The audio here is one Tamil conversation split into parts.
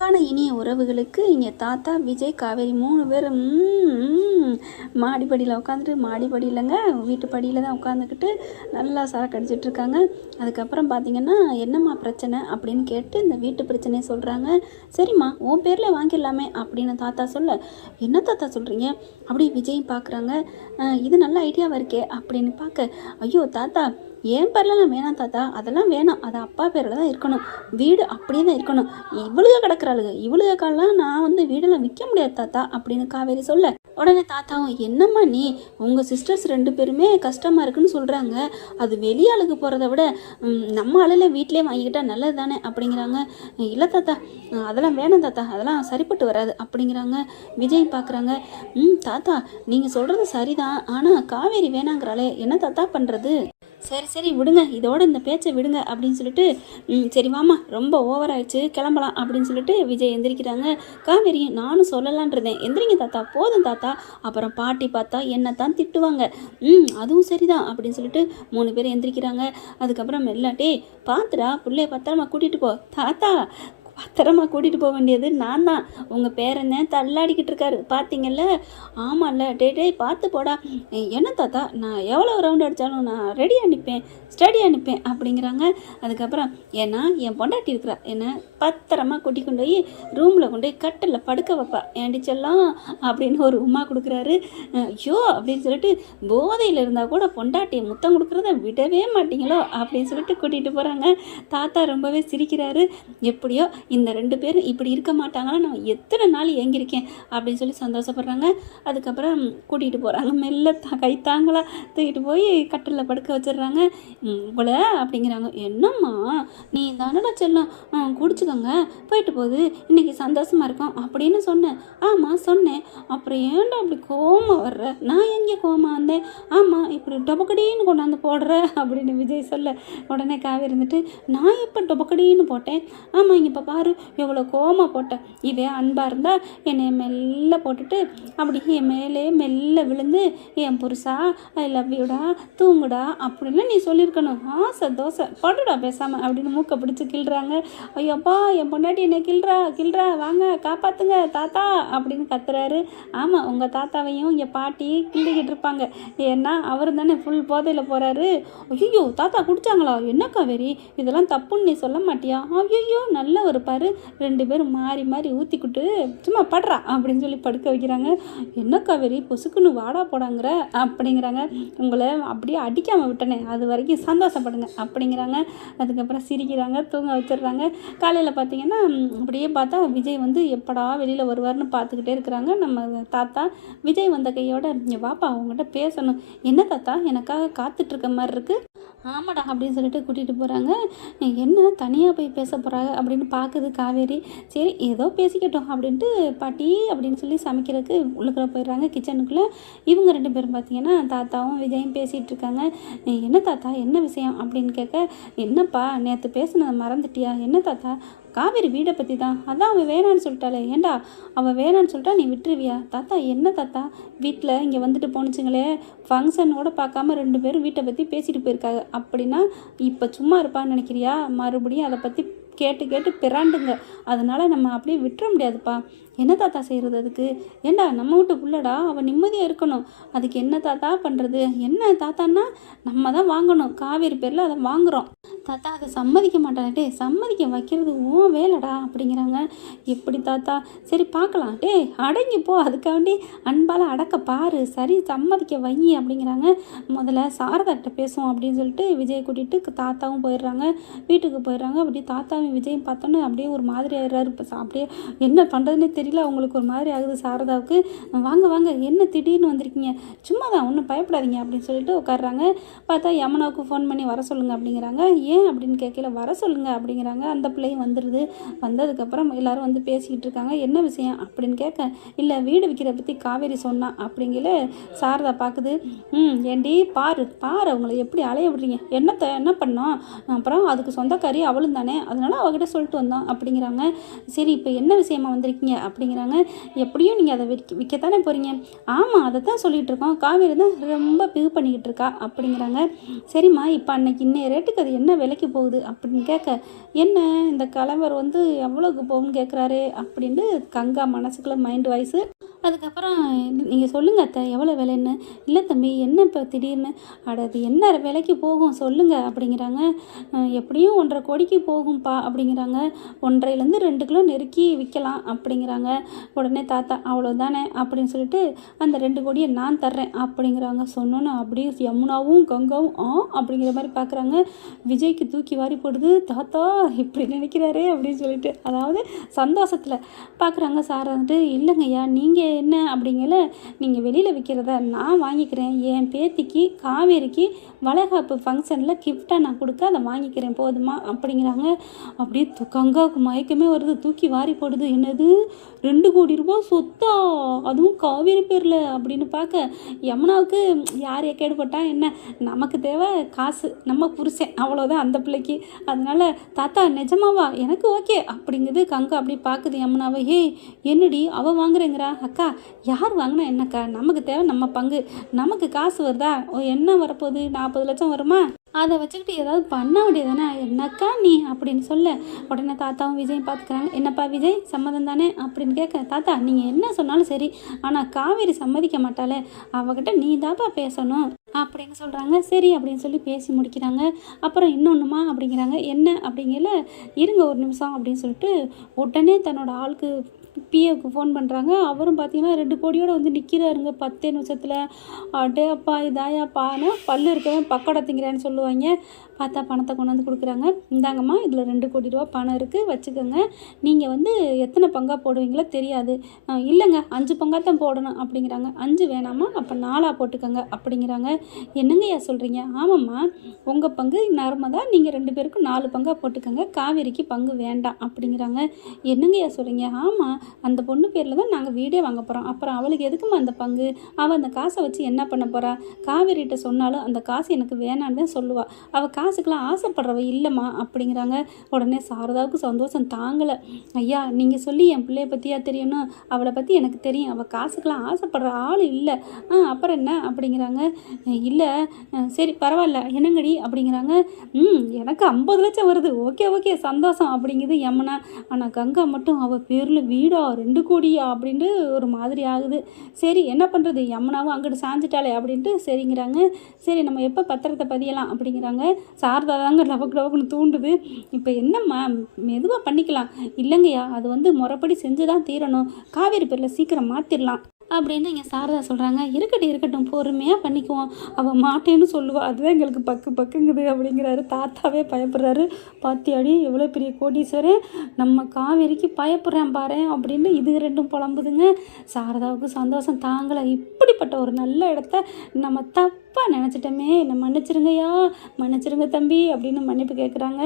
இனிய உறவுகளுக்கு இங்கே தாத்தா விஜய் காவேரி 3 பேரும் மாடிப்படியில் உட்காந்துட்டு, மாடிப்படி இல்லைங்க, வீட்டு படியில் தான் உட்காந்துக்கிட்டு நல்லா சரக்கு அடிச்சிட்டு இருக்காங்க. அதுக்கப்புறம் பார்த்தீங்கன்னா, என்னம்மா பிரச்சனை அப்படின்னு கேட்டு இந்த வீட்டு பிரச்சனையை சொல்கிறாங்க. சரிம்மா உன் பேரில் வாங்கிடலாமே அப்படின்னு தாத்தா சொல்ல, என்ன தாத்தா சொல்கிறீங்க அப்படி விஜயும் பார்க்குறாங்க. இது நல்ல ஐடியாவாக இருக்கே அப்படின்னு பார்க்க, ஐயோ தாத்தா என் பேர்லாம் வேணாம் தாத்தா, அதெல்லாம் வேணாம், அது அப்பா பேரில் தான் இருக்கணும், வீடு அப்படியே தான் இருக்கணும், இவ்வளோ கிடக்குறாளுங்க, இவ்வளோக்கெல்லாம் நான் வீடெல்லாம் விற்க முடியாது தாத்தா அப்படின்னு காவேரி சொல்ல, உடனே தாத்தாவும் என்னம்மா நீ உங்கள் சிஸ்டர்ஸ் 2 பேருமே கஷ்டமாக இருக்குன்னு சொல்கிறாங்க, அது வெளியாளுக்கு போகிறத விட நம்ம ஆளில் வீட்டிலே வாங்கிக்கிட்டா நல்லது தானே அப்படிங்கிறாங்க. இல்லை தாத்தா அதெல்லாம் வேணாம் தாத்தா, அதெல்லாம் சரிப்பட்டு வராது அப்படிங்கிறாங்க. விஜய் பார்க்குறாங்க. தாத்தா நீங்கள் சொல்கிறது சரிதான், ஆனால் காவேரி வேணாங்கிறாளே என்ன தாத்தா பண்ணுறது? சரி சரி விடுங்க, இதோட இந்த பேச்சை விடுங்க அப்படின்னு சொல்லிட்டு, சரி வாமா ரொம்ப ஓவர் ஆயிடுச்சு கிளம்பலாம் அப்படின்னு சொல்லிட்டு விஜய் எந்திரிக்கிறாங்க. காவேரி நானும் சொல்லலான்றதேன், எந்திரிங்க தாத்தா போதும் தாத்தா, அப்புறம் பாட்டி பார்த்தா என்ன தான் திட்டுவாங்க. அதுவும் சரிதான் அப்படின்னு சொல்லிட்டு 3 பேர் எந்திரிக்கிறாங்க. அதுக்கப்புறம் மெல்லாட்டே பார்த்துடா பிள்ளைய பத்திரமா கூட்டிகிட்டு போ தாத்தா, பத்திரமா கூட்டிகிட்டு போக வேண்டியது நான் தான், உங்கள் பேரன் தள்ளாடிக்கிட்டு இருக்காரு பார்த்தீங்கல்ல. ஆமாம்ல டே பார்த்து போடா. என்ன தாத்தா நான் எவ்வளோ ரவுண்ட் அடித்தாலும் நான் ரெடியாக நிற்பேன், ஸ்டடியாக நிற்பேன் அப்படிங்கிறாங்க. அதுக்கப்புறம் ஏன்னா என் பொண்டாட்டி இருக்கிறா, என்னை பத்திரமா கூட்டி கொண்டு போய் ரூமில் கொண்டு போய் கட்டில் படுக்க வைப்பா ஏண்டி செல்லம் அப்படின்னு ஒரு உமா கொடுக்குறாரு. ஐயோ அப்படின்னு சொல்லிட்டு, போதையில் இருந்தால் கூட பொண்டாட்டியை முத்தம் கொடுக்குறத விடவே மாட்டீங்களோ அப்படின்னு சொல்லிட்டு கூட்டிகிட்டு போகிறாங்க. தாத்தா ரொம்பவே சிரிக்கிறாரு. எப்படியோ இந்த 2 பேரும் இப்படி இருக்க மாட்டாங்கன்னா நான் எத்தனை நாள் ஏங்கியிருக்கேன் அப்படின்னு சொல்லி சந்தோஷப்படுறாங்க. அதுக்கப்புறம் கூட்டிகிட்டு போகிறாங்க. மெல்ல கைத்தாங்களா தூக்கிட்டு போய் கட்டிலில் படுக்க வச்சிடுறாங்க. உங்களை அப்படிங்கிறாங்க. என்னம்மா நீ தானடா செல்லம், குடிச்சுக்கோங்க போயிட்டு போகுது, இன்றைக்கி சந்தோஷமாக இருக்கும் அப்படின்னு சொன்னேன். ஆமாம் சொன்னேன், அப்புறம் ஏன்டா அப்படி கோவமாக வர்ற? நான் எங்கே கோவமாக வந்தேன்? ஆமாம் இப்படி டொபக்கடின்னு கொண்டாந்து போடுற அப்படின்னு விஜய் சொல்ல, உடனே காவி இருந்துட்டு நான் இப்போ டொபக்கடின்னு போட்டேன்? ஆமாம் இங்கே இப்போ பாரு எவ்வளோ கோவமாக போட்டேன், இதே அன்பாக இருந்தால் என்னை மெல்ல போட்டுட்டு அப்படி என் மேலே மெல்ல விழுந்து என் புருஷா ஐ லவ் யூடா தூங்குடா அப்படின்லாம் நீ சொல்லியிருக்கணும், ஆசை தோசை படுடா பேசாமல் அப்படின்னு மூக்கை பிடிச்சி கிள்றாங்க. ஐயோப்பா என் பொண்டாட்டி என்னை கிள்றா வாங்க காப்பாற்றுங்க தாத்தா அப்படின்னு கத்துறாரு. ஆமாம் உங்கள் தாத்தாவையும் என் பாட்டி கிள்ளிக்கிட்டு இருப்பாங்க, ஏன்னா அவர் தானே ஃபுல் போதையில் போகிறாரு. ஐயோ தாத்தா குடித்தாங்களா? என்ன காவேரி இதெல்லாம் தப்புன்னு நீ சொல்ல மாட்டியா? ஐயோ நல்ல ஒரு பாரு 2 பேரும் மாறி மாறி ஊற்றிக்கிட்டு சும்மா படுறா அப்படின்னு சொல்லி படுக்க வைக்கிறாங்க. என்ன காவேரி பொசுக்குன்னு வாடா போடாங்கிற அப்படிங்கிறாங்க. உங்களை அப்படியே அடிக்காமல் விட்டனே அது வரைக்கும் சந்தோஷப்படுங்க அப்படிங்கிறாங்க. அதுக்கப்புறம் சிரிக்கிறாங்க, தூங்க வச்சிடுறாங்க. காலையில் பார்த்தீங்கன்னா அப்படியே பார்த்தா விஜய் எப்படா வெளியில் வருவார்னு பார்த்துக்கிட்டே இருக்கிறாங்க. நம்ம தாத்தா விஜய் வந்த கையோட இங்கே வாப்பா அவங்ககிட்ட பேசணும். என்ன தாத்தா எனக்காக காத்துட்ருக்க மாதிரி இருக்குது? ஆமாடா அப்படின்னு சொல்லிட்டு கூட்டிகிட்டு போகிறாங்க. என்ன தனியாக போய் பேச போகிறாங்க அப்படின்னு பார்க்குது காவேரி. சரி ஏதோ பேசிக்கட்டும் அப்படின்ட்டு பாட்டி அப்படின்னு சொல்லி சமைக்கிறதுக்கு உள்ளுக்குள்ளே போயிடுறாங்க கிச்சனுக்குள்ளே. இவங்க 2 பேரும் பார்த்தீங்கன்னா தாத்தாவும் விஜயும் பேசிகிட்டு இருக்காங்க. என்ன தாத்தா என்ன விஷயம் அப்படின்னு கேட்க, என்னப்பா நேற்று பேசுனதை மறந்துட்டியா? என்ன தாத்தா? காவேரி வீடை பற்றி தான், அதான் அவள் வேணான்னு சொல்லிட்டாளே. ஏண்டா அவள் வேணான்னு சொல்லிட்டா நீ விட்டுருவியா? தாத்தா என்ன தாத்தா வீட்டில் இங்கே வந்துட்டு போணுச்சுங்களே, ஃபங்க்ஷன் கூட பார்க்காம 2 பேரும் வீட்டை பற்றி பேசிட்டு போயிருக்காங்க, அப்படின்னா இப்போ சும்மா இருப்பான்னு நினைக்கிறியா? மறுபடியும் அதை பற்றி கேட்டு கேட்டு பிறாண்டுங்க, அதனால் நம்ம அப்படியே விட்டுற முடியாதுப்பா. என்ன தாத்தா செய்கிறது அதுக்கு? ஏண்டா நம்ம வீட்டு புள்ளடா, அவள் நிம்மதியாக இருக்கணும், அதுக்கு என்ன தாத்தா பண்ணுறது? என்ன தாத்தான்னா நம்ம தான் வாங்கணும், காவேரி பேரில் அதை வாங்குகிறோம். தாத்தா அதை சம்மதிக்க மாட்டாடே, சம்மதிக்க வைக்கிறது ஓன் வேலைடா அப்படிங்கிறாங்க. எப்படி தாத்தா? சரி பார்க்கலாம், அடங்கிப்போ, அதுக்காண்டி அன்பால் அடக்க பாரு, சரி சம்மதிக்க வை அப்படிங்கிறாங்க. முதல்ல சாரதாட்ட பேசுவோம் அப்படின்னு சொல்லிட்டு விஜய் கூட்டிகிட்டு தாத்தாவும் போயிடுறாங்க. வீட்டுக்கு போயிடுறாங்க. அப்படியே தாத்தாவும் விஜயும் பார்த்தோன்னே அப்படியே ஒரு மாதிரி ஆயிடுறாரு. அப்படியே என்ன பண்ணுறதுன்னே தெரியல, அவங்களுக்கு ஒரு மாதிரி ஆகுது சாரதாவுக்கு. வாங்க வாங்க என்ன திடீர்னு வந்திருக்கீங்க? சும்மா தான் ஒன்றும் பயப்படாதீங்க அப்படின்னு சொல்லிட்டு உட்காடுறாங்க. பார்த்தா யமுனாவுக்கு ஃபோன் பண்ணி வர சொல்லுங்கள் அப்படிங்கிறாங்க. ஏன் அப்படின்னு கேட்கல, வர சொல்லுங்கள் அப்படிங்கிறாங்க. அந்த பிள்ளையும் வந்துடுது. வந்ததுக்கப்புறம் எல்லோரும் பேசிக்கிட்டு இருக்காங்க. என்ன விஷயம் அப்படின்னு கேட்க, இல்லை வீடு விற்கிற பற்றி காவேரி சொன்னா அப்படிங்கிற சாரதா பார்க்குது. ஏண்டி பாரு அவங்கள எப்படி அலைய விடுறீங்க, என்ன பண்ணோம், அப்புறம் அதுக்கு சொந்தக்காரி அவளும் தானே, அதனால அவகிட்ட சொல்லிட்டு வந்தோம் அப்படிங்கிறாங்க. சரி இப்போ என்ன விஷயமா வந்திருக்கீங்க அப்படிங்கிறாங்க. எப்படியும் நீங்கள் அதை விற்கத்தானே போகிறீங்க? ஆமாம் அதை தான் சொல்லிகிட்டு இருக்கோம், காவேரி தான் ரொம்ப பிகு பண்ணிக்கிட்டு இருக்கா அப்படிங்கிறாங்க. சரிம்மா இப்போ அன்னைக்கு இன்னைய ரேட்டுக்கு அது என்ன விலை விலைக்கு போகுது அப்படின்னு கேட்க, என்ன இந்த கலவர் வந்து எவ்வளோக்கு போகும்னு கேட்குறாரே அப்படின்ட்டு கங்கா மனசுக்குள்ளே மைண்ட் வாய்ஸு. அதுக்கப்புறம் நீங்கள் சொல்லுங்கள் அத்தை எவ்வளோ விலைன்னு. இல்லை தம்பி என்ன இப்போ திடீர்னு, அட அது என்ன விலைக்கு போகும் சொல்லுங்கள் அப்படிங்கிறாங்க. எப்படியும் 1.5 கோடிக்கு போகும்ப்பா அப்படிங்கிறாங்க. 1.5லேருந்து 2 கிலோ நெருக்கி விற்கலாம் அப்படிங்கிறாங்க. உடனே தாத்தா அவ்வளோதானே அப்படின்னு சொல்லிட்டு அந்த 2 கோடியை நான் தர்றேன் அப்படிங்கிறாங்க. சொன்னோன்னு அப்படியே யமுனாவும் கங்காவும் அப்படிங்கிற மாதிரி பார்க்குறாங்க. விஜய்க்கு தூக்கி வாரி போடுது. தாத்தா இப்படி நினைக்கிறாரே அப்படின்னு சொல்லிட்டு, அதாவது சந்தோஷத்தில் பார்க்குறாங்க. சார் வந்துட்டு, இல்லைங்கய்யா நீங்கள் என்ன அப்படிங்கல, நீங்கள் வெளியில் விற்கிறத நான் வாங்கிக்கிறேன். என் பேத்திக்கு காவேரிக்கு வளைகாப்பு ஃபங்க்ஷனில் கிஃப்டாக நான் கொடுக்க அதை வாங்கிக்கிறேன் போதுமா அப்படிங்கிறாங்க. அப்படியே கங்காவுக்கு மயக்கமே வருது. தூக்கி வாரி போடுது. என்னது 2 கோடி ரூபாய் சொத்தா, அதுவும் காவேரி பேரில் அப்படின்னு பார்க்க யமுனாவுக்கு யார் கேடுபட்டா என்ன, நமக்கு தேவை காசு, நம்ம புருஷன், அவ்வளோதான் அந்த பிள்ளைக்கு. அதனால தாத்தா நிஜமாவா, எனக்கு ஓகே அப்படிங்குது. கங்கா அப்படி பார்க்குது யமுனாவை. ஏய் என்னடி அவள் வாங்குறேங்கிறா. அக்கா யார் வாங்கினா என்னக்கா, நமக்கு தேவை நம்ம பங்கு, நமக்கு காசு வருதா, என்ன வரப்போகுது, 40 லட்சம் வருமா, அதை வச்சுக்கிட்டு ஏதாவது பண்ண வேண்டியதானே, என்னக்கா நீ அப்படின்னு சொல்ல, உடனே தாத்தாவும் விஜயும் பார்த்துக்கிறாங்க. என்னப்பா விஜய் சம்மதம் தானே அப்படின்னு கேட்க, தாத்தா நீங்கள் என்ன சொன்னாலும் சரி, ஆனால் காவேரி சம்மதிக்க மாட்டாளே, அவகிட்ட நீ தாப்பா பேசணும் அப்படின்னு சொல்கிறாங்க. சரி அப்படின்னு சொல்லி பேசி முடிக்கிறாங்க. அப்புறம் இன்னொன்றுமா அப்படிங்கிறாங்க. என்ன அப்படிங்கல, இருங்க ஒரு நிமிஷம் அப்படின்னு சொல்லிட்டு உடனே தன்னோட ஆளுக்கு பிஏவுக்கு ஃபோன் பண்ணுறாங்க. அவரும் பார்த்தீங்கன்னா 2 கோடியோடு வந்து நிற்கிறாருங்க 10 நிமிஷத்தில். அடே அப்பா இதாயாப்பான்னு பல்லு இருக்கவன் பக்கோடா திங்கிறான்னு சொல்லுவாங்க. பார்த்தா பணத்தை கொண்டாந்து கொடுக்குறாங்க. இந்தாங்கம்மா இதில் 2 கோடி ரூபா பணம் இருக்குது, வச்சுக்கோங்க. நீங்கள் வந்து எத்தனை பங்காக போடுவீங்களோ தெரியாது. இல்லைங்க 5 பங்காக தான் போடணும் அப்படிங்கிறாங்க. 5 வேணாமா, அப்போ 4ஆக போட்டுக்கோங்க அப்படிங்கிறாங்க. என்னங்கய்யா சொல்கிறீங்க. ஆமாம்மா உங்கள் பங்கு நர்மதா, நீங்கள் 2 பேருக்கும் 4 பங்காக போட்டுக்கோங்க, காவேரிக்கு பங்கு வேண்டாம் அப்படிங்கிறாங்க. என்னங்கய்யா சொல்கிறீங்க. ஆமாம் அந்த பொண்ணு பேரில் தான் நாங்கள் வீடே வாங்க போகிறோம், அப்புறம் அவளுக்கு எதுக்குமா அந்த பங்கு, அவள் அந்த காசை வச்சு என்ன பண்ண போகிறா, காவேரிகிட்ட சொன்னாலும் அந்த காசு எனக்கு வேணான்னு தான் சொல்லுவாள், அவள் காசுக்கெலாம் ஆசைப்படுறவ இல்லைம்மா அப்படிங்கிறாங்க. உடனே சாரதாவுக்கு சந்தோஷம் தாங்கலை. ஐயா நீங்கள் சொல்லி என் பிள்ளைய பற்றியா தெரியணும், அவளை பற்றி எனக்கு தெரியும், அவள் காசுக்கெலாம் ஆசைப்படுற ஆள் இல்லை. அப்புறம் என்ன அப்படிங்கிறாங்க. இல்லை சரி பரவாயில்ல என்னங்கடி அப்படிங்கிறாங்க. எனக்கு 50 லட்சம் வருது, ஓகே ஓகே சந்தோஷம் அப்படிங்குது யமுனா. ஆனால் கங்கா மட்டும் அவள் பேரில் வீடா 2 கோடியா அப்படின்ட்டு ஒரு மாதிரி ஆகுது. சரி என்ன பண்ணுறது, யமுனாவும் அங்கிட்டு சாஞ்சிட்டாலே அப்படின்ட்டு சரிங்கிறாங்க. சரி நம்ம எப்போ பத்திரத்தை பதியலாம் அப்படிங்கிறாங்க. சாரதா தாங்க லவக்குன்னு தூண்டுது. இப்போ என்னம்மா மெதுவாக பண்ணிக்கலாம். இல்லைங்கய்யா அது வந்து முறைப்படி செஞ்சு தான் தீரணும், காவேரி பேரில் சீக்கிரம் மாற்றிடலாம் அப்படின்னு இங்கே சாரதா சொல்கிறாங்க. இருக்கட்டும் பொறுமையாக பண்ணிக்குவோம், அவள் மாட்டேன்னு சொல்லுவாள், அதுதான் எங்களுக்கு பக்குங்குது அப்படிங்கிறாரு. தாத்தாவே பயப்படுறாரு. பாத்தியாடி எவ்வளோ பெரிய கோடீஸ்வரன், நம்ம காவேரிக்கு பயப்படுறேன் பாரு அப்படின்னு இது 2ம் புலம்புதுங்க. சாரதாவுக்கு சந்தோஷம் தாங்கலை. இப்படிப்பட்ட ஒரு நல்ல இடத்த நம்ம தப்பாக நினச்சிட்டோமே, என்னை மன்னிச்சிருங்கய்யா, மன்னிச்சிருங்க தம்பி அப்படின்னு மன்னிப்பு கேட்குறாங்க.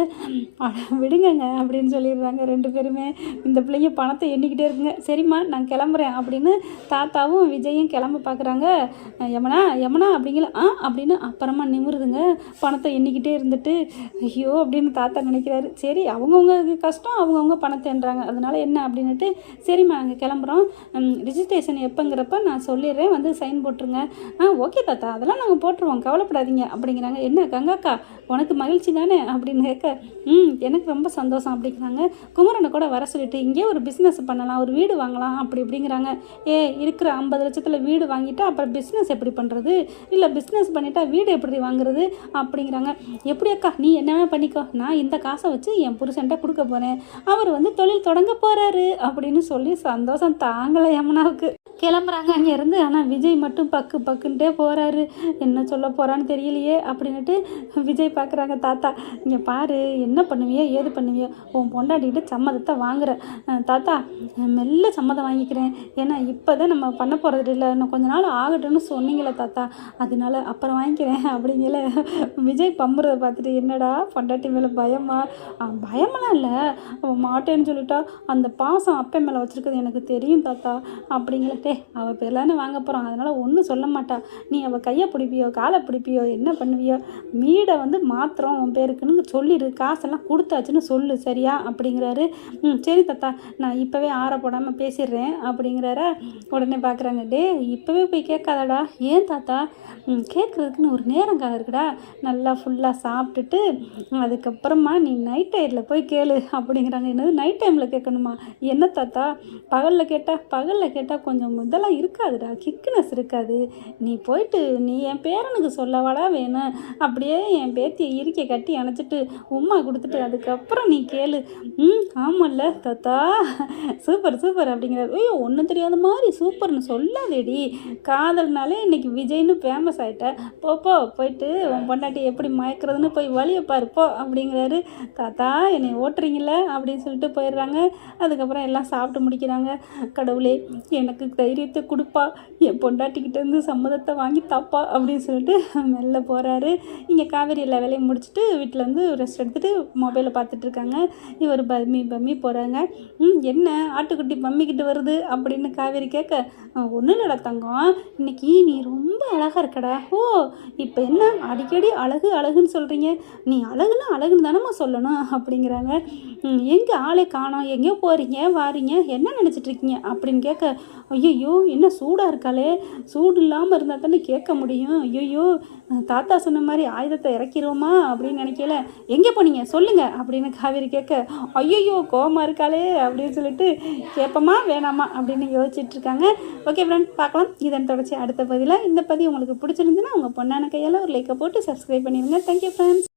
விடுங்கங்க அப்படின்னு சொல்லிடுறாங்க 2 பேருமே. இந்த பிள்ளைங்க பணத்தை எண்ணிக்கிட்டே இருக்குங்க. சரிம்மா நான் கிளம்புறேன் அப்படின்னு தாத்தாவும் விஜயும் கிளம்ப பார்க்குறாங்க. யமுனா அப்படிங்கல அப்படின்னு அப்புறமா நிமிருதுங்க. பணத்தை எண்ணிக்கிட்டே இருந்துட்டு ஐயோ அப்படின்னு தாத்தா நினைக்கிறாரு. சரி அவங்கவுங்க கஷ்டம், அவங்கவுங்க பணத்தை எண்ணுறாங்க, அதனால என்ன அப்படின்னுட்டு சரிம்மா நாங்கள் கிளம்புறோம், ரிஜிஸ்ட்ரேஷன் எப்போங்கிறப்ப நான் சொல்லிடுறேன், வந்து சைன் போட்டுருங்க. ஓகே தாத்தா அதெல்லாம் நாங்கள் போட்டுருவோம் கவலைப்படாதீங்க அப்படிங்கிறாங்க. என்ன கங்காக்கா உனக்கு மகிழ்ச்சி தானே அப்படின்னு கேட்க, எனக்கு ரொம்ப சந்தோஷம் அப்படிங்கிறாங்க. குமரனை கூட வர சொல்லிட்டு இங்கே ஒரு பிஸ்னஸ் பண்ணலாம், ஒரு வீடு வாங்கலாம் அப்படி இப்படிங்கிறாங்க. இருக்கிற 50 லட்சத்தில் வீடு வாங்கிட்டா அப்புறம் பிஸ்னஸ் எப்படி பண்ணுறது, இல்லை பிஸ்னஸ் பண்ணிட்டா வீடு எப்படி வாங்குறது அப்படிங்கிறாங்க. எப்படி அக்கா நீ என்ன பண்ணிக்கோ, நான் இந்த காசை வச்சு என் புருஷன்ட்ட கொடுக்க போகிறேன், அவர் வந்து தொழில் தொடங்க போகிறாரு அப்படின்னு சொல்லி சந்தோஷம் தாங்கலை யமுனாவுக்கு. கிளம்புறாங்க அங்கேருந்து. ஆனால் விஜய் மட்டும் பக்குன்ட்டே போகிறாரு. என்ன சொல்ல போகிறான்னு தெரியலையே அப்படின்னுட்டு விஜய் பார்க்குறாங்க. தாத்தா இங்கே பாரு, என்ன பண்ணுவியோ ஏது பண்ணுவியோ உன் பொண்டாட்டிக்கிட்ட சம்மதத்தை வாங்குற தாத்தா, மெல்ல சம்மதம் வாங்கிக்கிறேன், ஏன்னா இப்போ தான் நம்ம பண்ண போகிறது இல்லை, இன்னும் கொஞ்ச நாள் ஆகட்டும்னு சொன்னீங்களே தாத்தா, அதனால அப்புறம் வாங்கிக்கிறேன் அப்படிங்கல. விஜய் பம்புறதை பார்த்துட்டு என்னடா பொண்டாட்டி மேலே பயமா, பயமெல்லாம் இல்லை, அவன் மாட்டேன்னு சொல்லிட்டா அந்த பாசம் அப்பே மேலே வச்சுருக்குது எனக்கு தெரியும் தாத்தா அப்படிங்கல. டே அவள் பேர்லான்னு வாங்க போகிறோம், அதனால் ஒன்றும் சொல்ல மாட்டா. நீ அவள் கையை பிடிப்பியோ காலை பிடிப்பியோ என்ன பண்ணுவியோ, வீடை வந்து மாத்திரம் உன் பேருக்குன்னு சொல்லிடு, காசெல்லாம் கொடுத்தாச்சுன்னு சொல்லு சரியா அப்படிங்கிறாரு. சரி தாத்தா, நான் இப்போவே ஆற போடாமல் பேசிடுறேன் அப்படிங்கிறாரா. உடனே பார்க்குறாங்க, டே இப்போவே போய் கேட்காதடா. ஏன் தாத்தா? கேட்குறதுக்குன்னு ஒரு நேரம் காலம் இருக்குடா. நல்லா ஃபுல்லாக சாப்பிட்டுட்டு அதுக்கப்புறமா நீ நைட் டைமில் போய் கேளு அப்படிங்கிறாங்க. என்னது நைட் டைமில் கேட்கணுமா? என்ன தாத்தா, பகலில் கேட்டால் கொஞ்சம் இதெல்லாம் இருக்காதுடா, கிக்னஸ் இருக்காது. நீ போயிட்டு நீ என் பேரனுக்கு சொல்லவாடா வேணும், அப்படியே என் பேத்தியை இறுக்கி கட்டி அணைச்சிட்டு உம்மா கொடுத்துட்டு அதுக்கப்புறம் நீ கேளு. ஆமாம்ல தாத்தா, சூப்பர் சூப்பர் அப்படிங்கிறாரு. ஐயோ ஒன்றும் தெரியாத மாதிரி சூப்பர்னு சொல்லாதேடி, காதல்னாலே இன்னைக்கு விஜய்னு ஃபேமஸ் ஆகிட்ட. போயிட்டு உன் பொண்டாட்டி எப்படி மயக்கிறதுன்னு போய் வழியை பாருப்போ அப்படிங்கிறாரு. தாத்தா என்னை ஓட்டுறீங்கள அப்படின்னு சொல்லிட்டு போயிடுறாங்க. அதுக்கப்புறம் எல்லாம் சாப்பிட்டு முடிக்கிறாங்க. கடவுளே எனக்கு தைரியத்தை கொடுப்பா, என் பொண்டாட்டிக்கிட்டேருந்து சம்மதத்தை வாங்கி தாப்பா அப்படின்னு சொல்லிட்டு மெல்ல போகிறாரு. இங்கே காவேரி எல்லா வேலையும் முடிச்சுட்டு வீட்டில் வந்து ரெஸ்ட் எடுத்துகிட்டு மொபைலை பார்த்துட்ருக்காங்க. இவர் பம்மி போகிறாங்க. என்ன ஆட்டுக்குட்டி பம்மிக்கிட்டு வருது அப்படின்னு காவேரி கேட்க, ஒன்றும் இல்லைடா தங்கம், இன்னைக்கு நீ ரொம்ப அழகாக இருக்கடா. ஓ இப்போ என்ன அடிக்கடி அழகு அழகுன்னு சொல்கிறீங்க, நீ அழகுன்னு தானம்மா சொல்லணும் அப்படிங்கிறாங்க. எங்கே ஆளே காணோம், எங்கேயோ போகிறீங்க வாரீங்க, என்ன நினச்சிட்ருக்கீங்க அப்படின்னு கேட்க, ஐயோ என்ன சூடாக இருக்காளே, சூடு இல்லாமல் இருந்தால் தானே கேட்க முடியும். ஐயோ தாத்தா சொன்ன மாதிரி ஆயுதத்தை இறக்கிடுவோமா அப்படின்னு நினைக்கல. எங்கே போனீங்க சொல்லுங்கள் அப்படின்னு காவேரி கேட்க, ஐயோ கோவமாக இருக்காளே அப்படின்னு சொல்லிட்டு கேட்போமா வேணாமா அப்படின்னு யோசிச்சுட்ருக்காங்க. ஓகே ஃப்ரெண்ட், பார்க்கலாம் இதன் தொடர்ச்சி அடுத்த பதிவில். இந்த பதிவு உங்களுக்கு பிடிச்சிருந்துச்சுன்னா உங்கள் பொண்ணான கையால் ஒரு லைக்கை போட்டு சப்ஸ்கிரைப் பண்ணிடுங்க. Thank you friends.